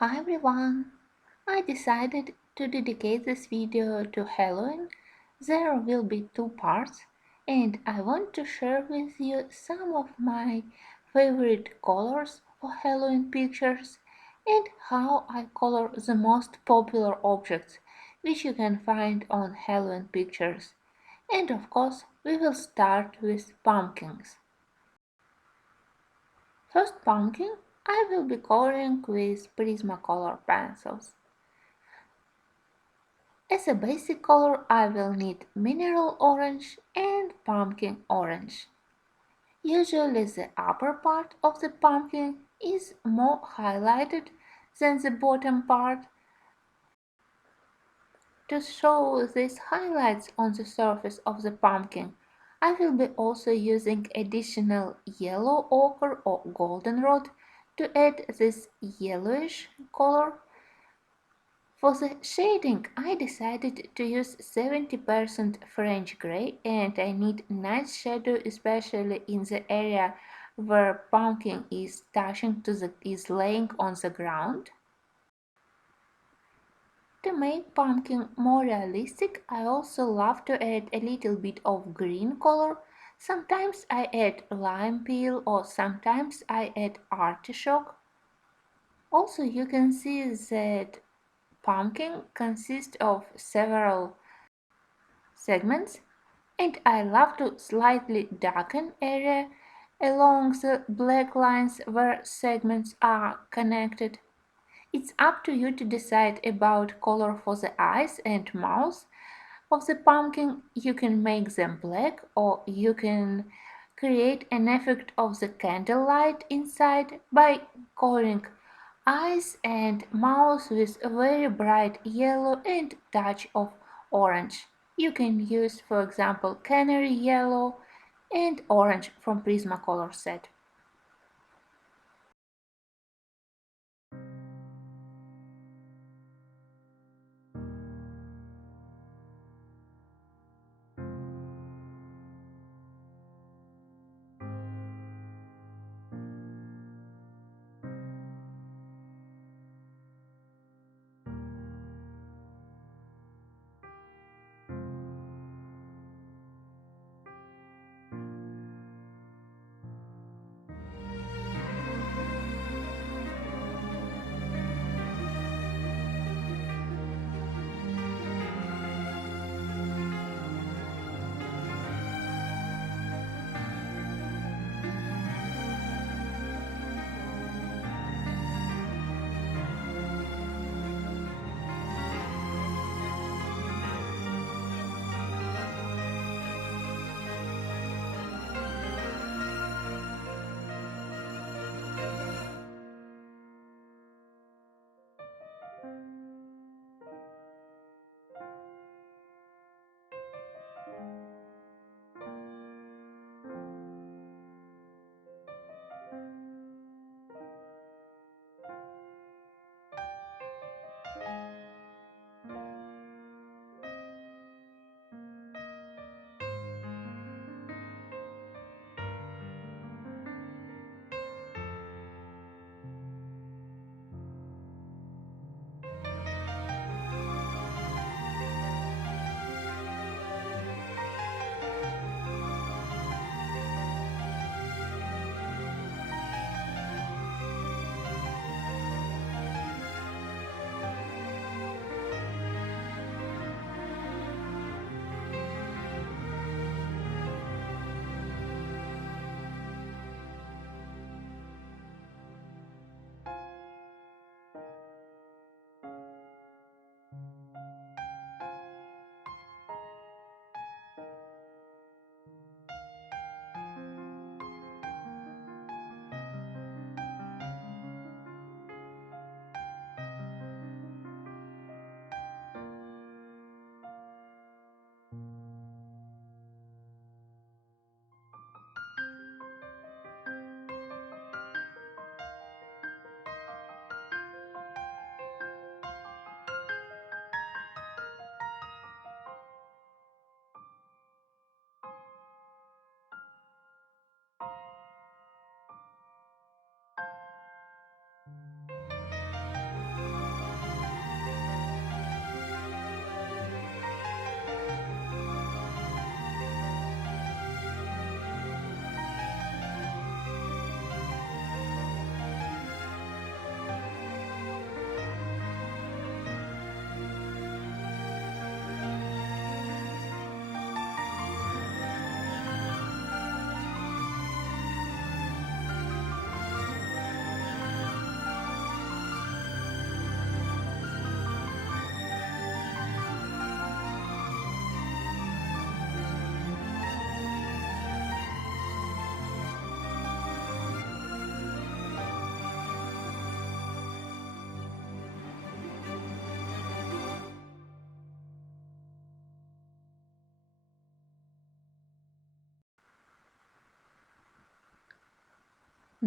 Hi everyone! I decided to dedicate this video to Halloween. There will be two parts, and I want to share with you some of my favorite colors for Halloween pictures and how I color the most popular objects which you can find on Halloween pictures. And of course, we will start with pumpkins. First pumpkin, I will be coloring with Prismacolor pencils. As a basic color, I will need mineral orange and pumpkin orange. Usually the upper part of the pumpkin is more highlighted than the bottom part. To show these highlights on the surface of the pumpkin, I will be also using additional yellow ochre or goldenrod to add this yellowish color. For the shading, I decided to use 70% French grey, and I need nice shadow, especially in the area where pumpkin is laying on the ground. To make pumpkin more realistic, I also love to add a little bit of green color. Sometimes I add lime peel or sometimes I add artichoke. Also, you can see that pumpkin consists of several segments, and I love to slightly darken area along the black lines where segments are connected. It's up to you to decide about color for the eyes and mouth of the pumpkin. You can make them black or you can create an effect of the candlelight inside by coloring eyes and mouth with a very bright yellow and touch of orange. You can use, for example, canary yellow and orange from Prismacolor set.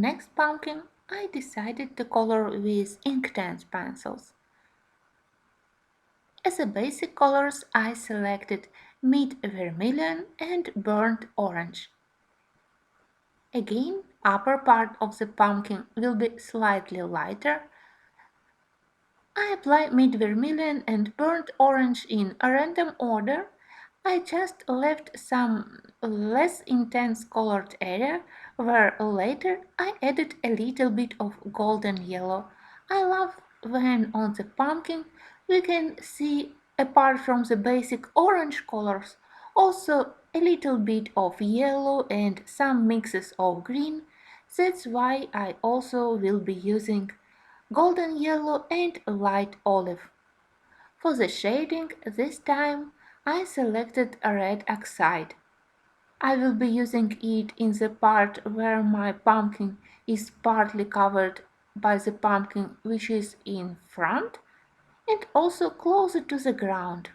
next pumpkin, I decided to color with Inktense pencils. As a basic colors, I selected mid vermilion and burnt orange. Again, upper part of the pumpkin will be slightly lighter. I apply mid vermilion and burnt orange in a random order. I just left some less intense colored area where later I added a little bit of golden yellow. I love when on the pumpkin we can see, apart from the basic orange colors, also a little bit of yellow and some mixes of green. That's why I also will be using golden yellow and light olive. For the shading, this time I selected a red oxide. I will be using it in the part where my pumpkin is partly covered by the pumpkin which is in front and also closer to the ground.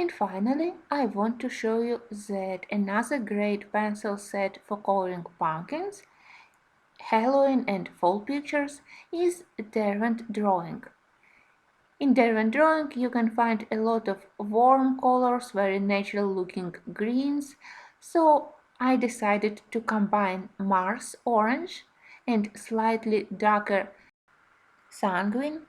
And finally, I want to show you that another great pencil set for coloring pumpkins, Halloween and fall pictures is Derwent Drawing. In Derwent Drawing you can find a lot of warm colors, very natural looking greens, so I decided to combine Mars orange and slightly darker sanguine,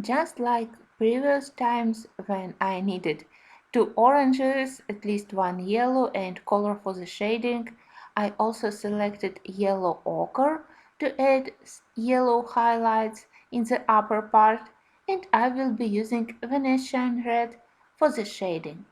just like previous times when I needed two oranges, at least one yellow and color for the shading. I also selected yellow ochre to add yellow highlights in the upper part, and I will be using Venetian red for the shading.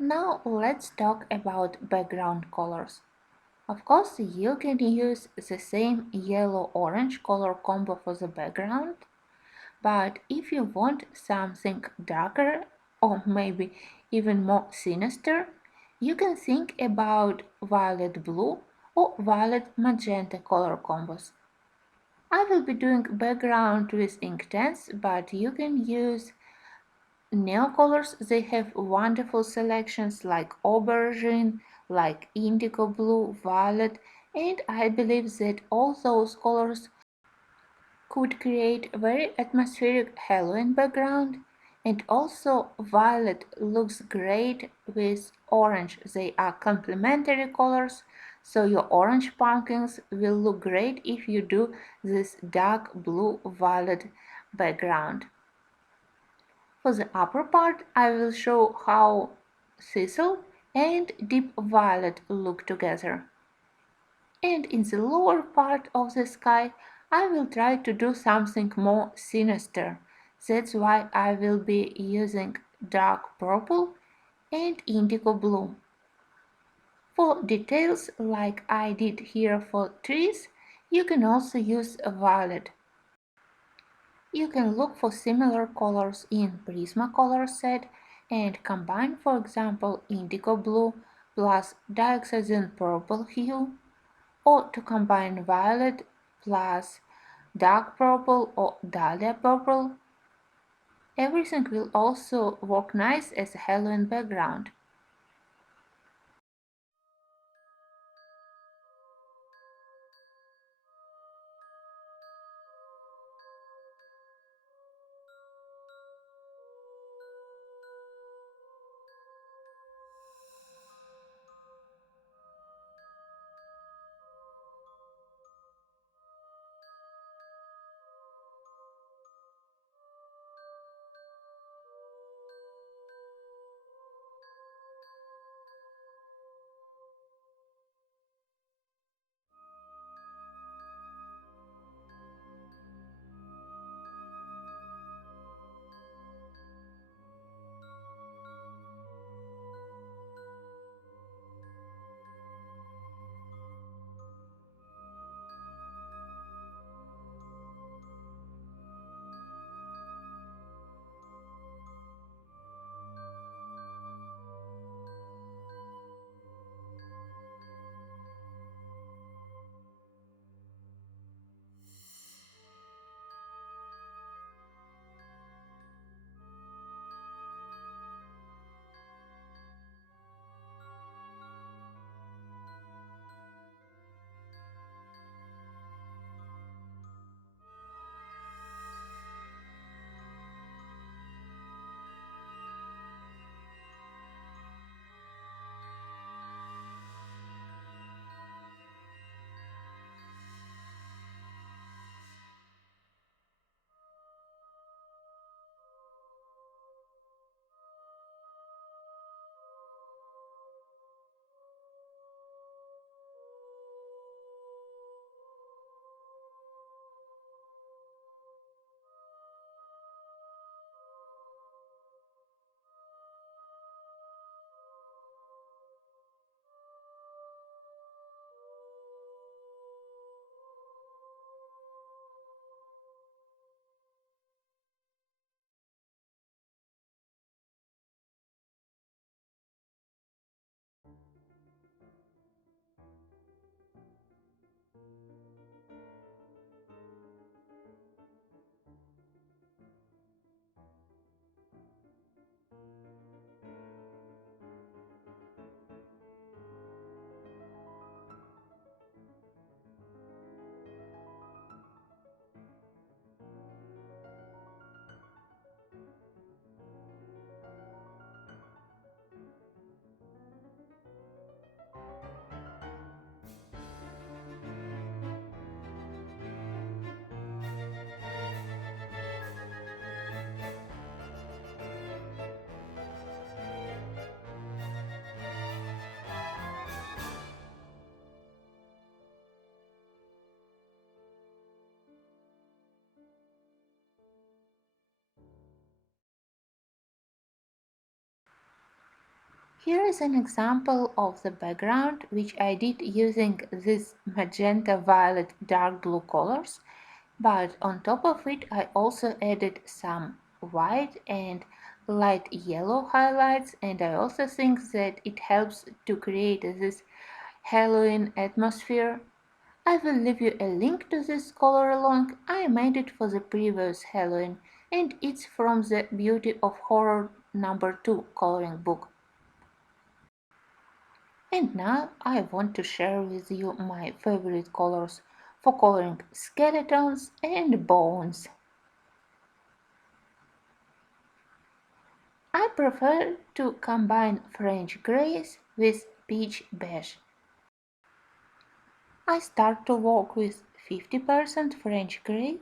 Now let's talk about background colors. Of course, you can use the same yellow-orange color combo for the background, but if you want something darker or maybe even more sinister, you can think about violet blue or violet magenta color combos. I will be doing background with Inktense, but you can use Neo colors. They have wonderful selections like aubergine, like indigo blue, violet, and I believe that all those colors could create a very atmospheric Halloween background. And also violet looks great with orange. They are complementary colors, so your orange pumpkins will look great if you do this dark blue violet background. For the upper part, I will show how thistle and deep violet look together. And in the lower part of the sky, I will try to do something more sinister. That's why I will be using dark purple and indigo blue. For details like I did here for trees, you can also use violet. You can look for similar colors in Prismacolor set and combine, for example, indigo blue plus dioxazine purple hue, or to combine violet plus dark purple or dahlia purple. Everything will also work nice as a Halloween background. Here is an example of the background which I did using this magenta violet dark blue colors, but on top of it I also added some white and light yellow highlights, and I also think that it helps to create this Halloween atmosphere. I will leave you a link to this color along. I made it for the previous Halloween, and it's from the Beauty of Horror number 2 coloring book. And now I want to share with you my favorite colors for coloring skeletons and bones. I prefer to combine French greys with peach beige. I start to work with 50% French grey,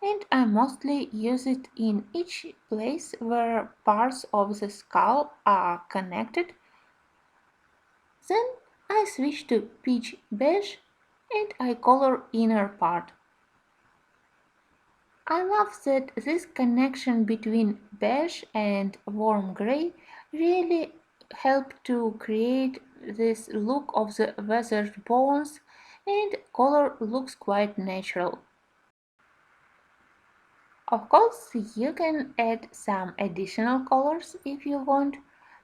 and I mostly use it in each place where parts of the skull are connected. Then I switch to peach beige and I color inner part. I love that this connection between beige and warm grey really helped to create this look of the weathered bones, and color looks quite natural. Of course, you can add some additional colors if you want.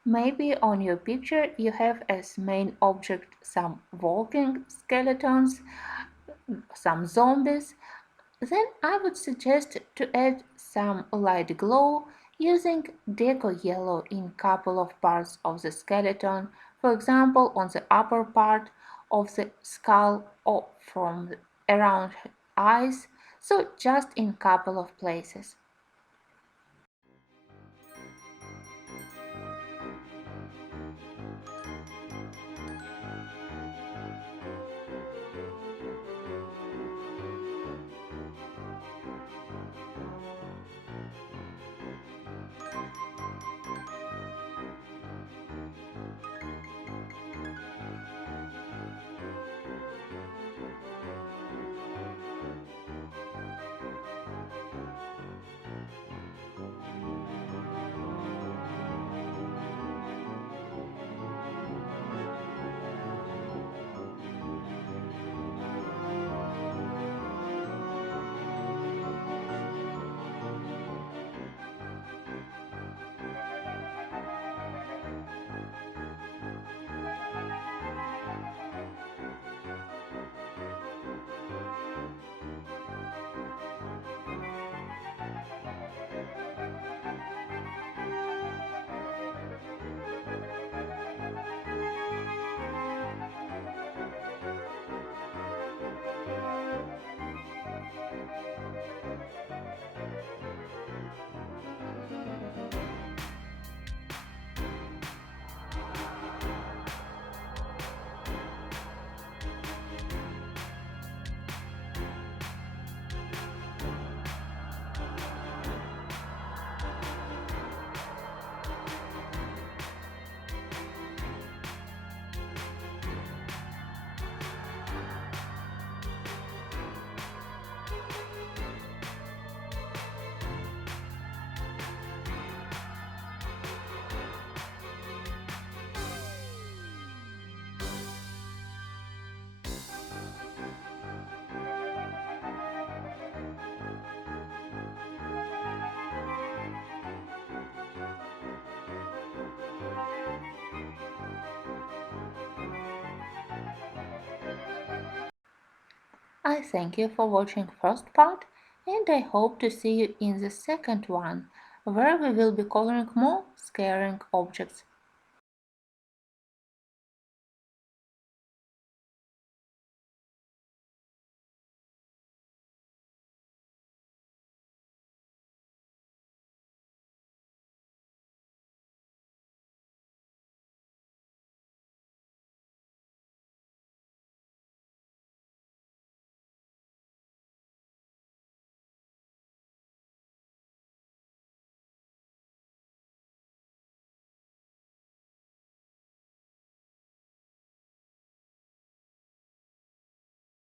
Maybe on your picture you have as main object some walking skeletons, some zombies. Then I would suggest to add some light glow using deco yellow in couple of parts of the skeleton, for example on the upper part of the skull or from around eyes, so just in couple of places. I thank you for watching first part and I hope to see you in the second one where we will be coloring more scaring objects.